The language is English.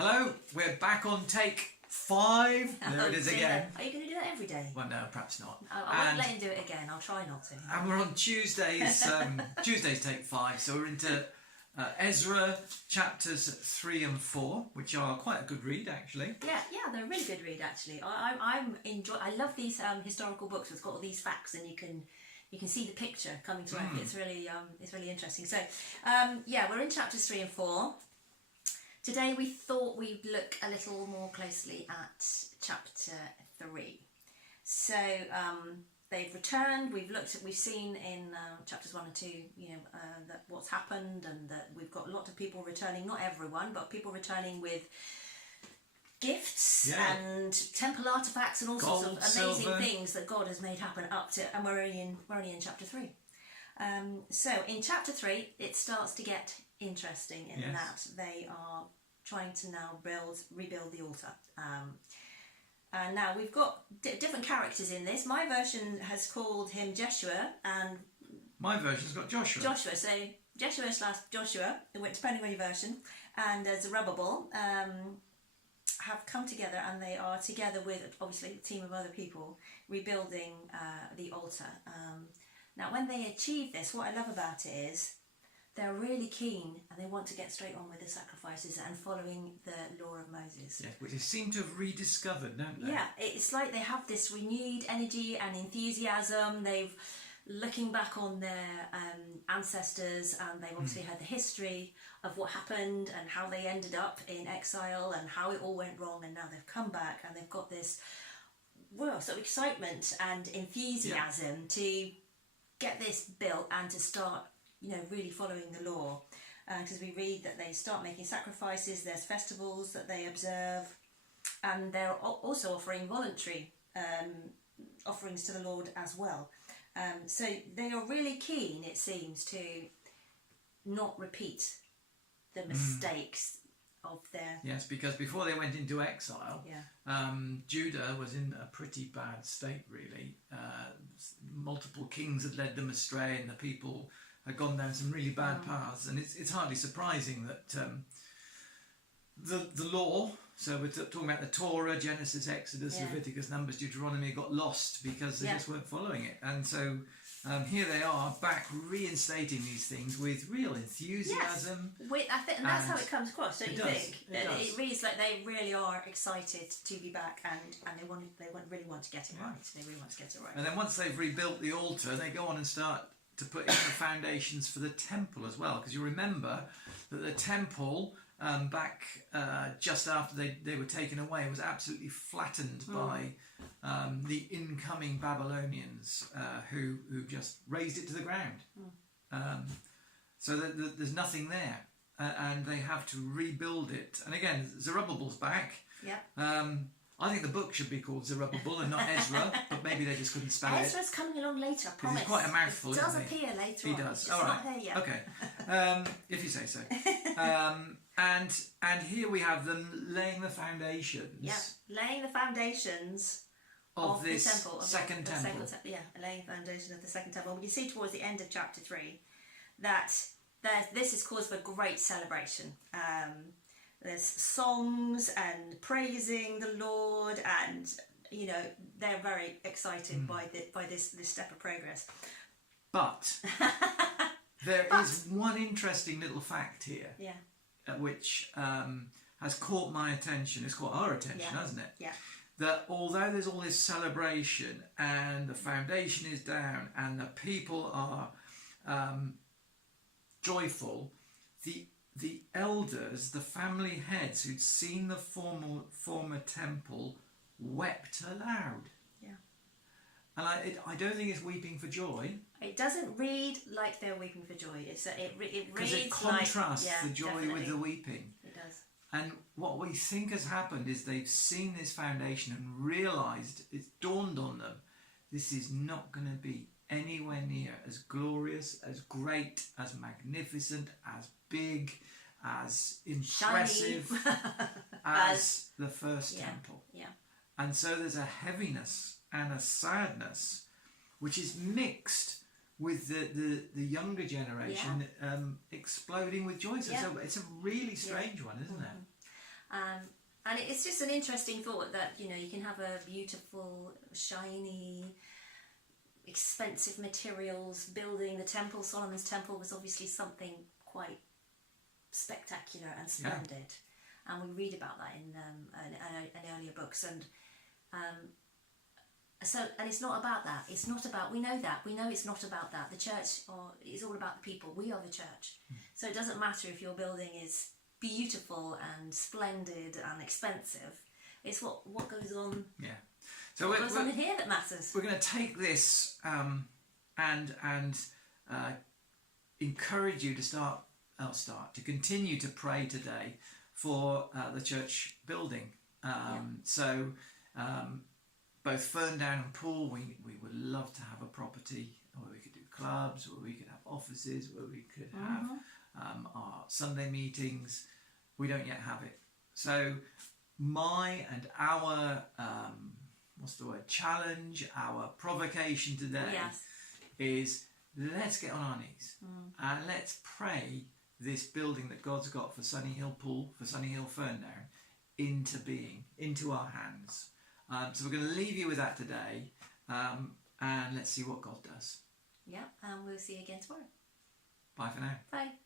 Hello, we're back on take 5. There it is again. Are you going to do that every day? Well, no, perhaps not. I won't let him do it again. I'll try not to. And we're on Tuesday's Tuesday's take 5. So we're into Ezra chapters 3 and 4, which are quite a good read, actually. Yeah, they're a really good read, actually. I love these historical books. It's got all these facts, and you can see the picture coming to life. It's really interesting. So we're in chapters 3 and 4. Today we thought we'd look a little more closely at chapter 3. So they've returned. We've seen in chapters 1 and 2, that what's happened, and that we've got a lot of people returning. Not everyone, but people returning with gifts and temple artifacts and all sorts of amazing things that God has made happen up to. And we're only in chapter 3. So in chapter 3, it starts to get interesting in that they are trying to now rebuild the altar. And now we've got different characters in this. My version has called him Jeshua, and my version's got Joshua. So Jeshua/Joshua, depending on your version, and Zerubbabel have come together, and they are together with obviously a team of other people rebuilding the altar. Now, when they achieve this, what I love about it is they're really keen, and they want to get straight on with the sacrifices and following the law of Moses. Yes, which they seem to have rediscovered, don't they? Yeah, it's like they have this renewed energy and enthusiasm. They've looking back on their ancestors, and they've obviously heard the history of what happened and how they ended up in exile and how it all went wrong, and now they've come back and they've got this sort of excitement and enthusiasm to get this built and to start really following the law, because we read that they start making sacrifices. There's festivals that they observe, and they're also offering voluntary offerings to the Lord as well. So they are really keen, it seems, to not repeat the mistakes of their... Yes, because before they went into exile, Judah was in a pretty bad state, really. Multiple kings had led them astray, and the people had gone down some really bad paths. And it's hardly surprising that the law, so we're talking about the Torah, Genesis, Exodus, Leviticus, Numbers, Deuteronomy, got lost because they just weren't following it. And so here they are back reinstating these things with real enthusiasm. Yes. I think, and that's how it comes across, don't you think? It reads like they really are excited to be back, and they really want to get it right. They really want to get it right. And then once they've rebuilt the altar, they go on and start to put in the foundations for the temple as well, because you remember that the temple back just after they were taken away was absolutely flattened by the incoming Babylonians who just razed it to the ground. So that there's nothing there, and they have to rebuild it. And again, Zerubbabel's back. I think the book should be called Zerubbabel and not Ezra, but maybe they just couldn't spell it. Ezra's coming along later, I promise. He's quite a mouthful, It does isn't he? appear later on. He does. It's All right. not there yet. Okay. If you say so. And here we have them laying the foundations. Yeah, laying the foundations of this the temple, second temple. Laying the foundation of the second temple. We can see towards the end of chapter 3 that this is cause for great celebration. There's songs and praising the Lord, and they're very excited by this step of progress. But there is one interesting little fact here, which has caught my attention. It's caught our attention, hasn't it? Yeah. That although there's all this celebration and the foundation is down and the people are joyful, the elders, the family heads who'd seen the former temple, wept aloud. Yeah. And I don't think it's weeping for joy. It doesn't read like they're weeping for joy. It reads because it contrasts like, the joy with the weeping. It does. And what we think has happened is they've seen this foundation and realised, it's dawned on them, this is not going to be anywhere near as glorious, as great, as magnificent, as big, as impressive as the first temple. Yeah. And so there's a heaviness and a sadness which is mixed with the younger generation exploding with joy. So it's a really strange one, isn't it? And it's just an interesting thought that, you know, you can have a beautiful, shiny, expensive materials building. The temple, Solomon's temple, was obviously something quite spectacular and splendid. And we read about that in earlier books. And and it's not about that. It's not about, we know that. We know it's not about that. The church is all about the people. We are the church. So it doesn't matter if your building is beautiful and splendid and expensive. It's what goes on. Yeah. So what goes on in here that matters. We're going to take this and encourage you to continue to pray today for the church building. Both Ferndown and Poole, we would love to have a property where we could do clubs, where we could have offices, where we could have our Sunday meetings. We don't yet have it. So my and our, challenge, our provocation today is, let's get on our knees and let's pray this building that God's got for Sunny Hill Poole, for Sunny Hill Ferndown, into being, into our hands. So we're going to leave you with that today, and let's see what God does. Yeah, and we'll see you again tomorrow. Bye for now. Bye.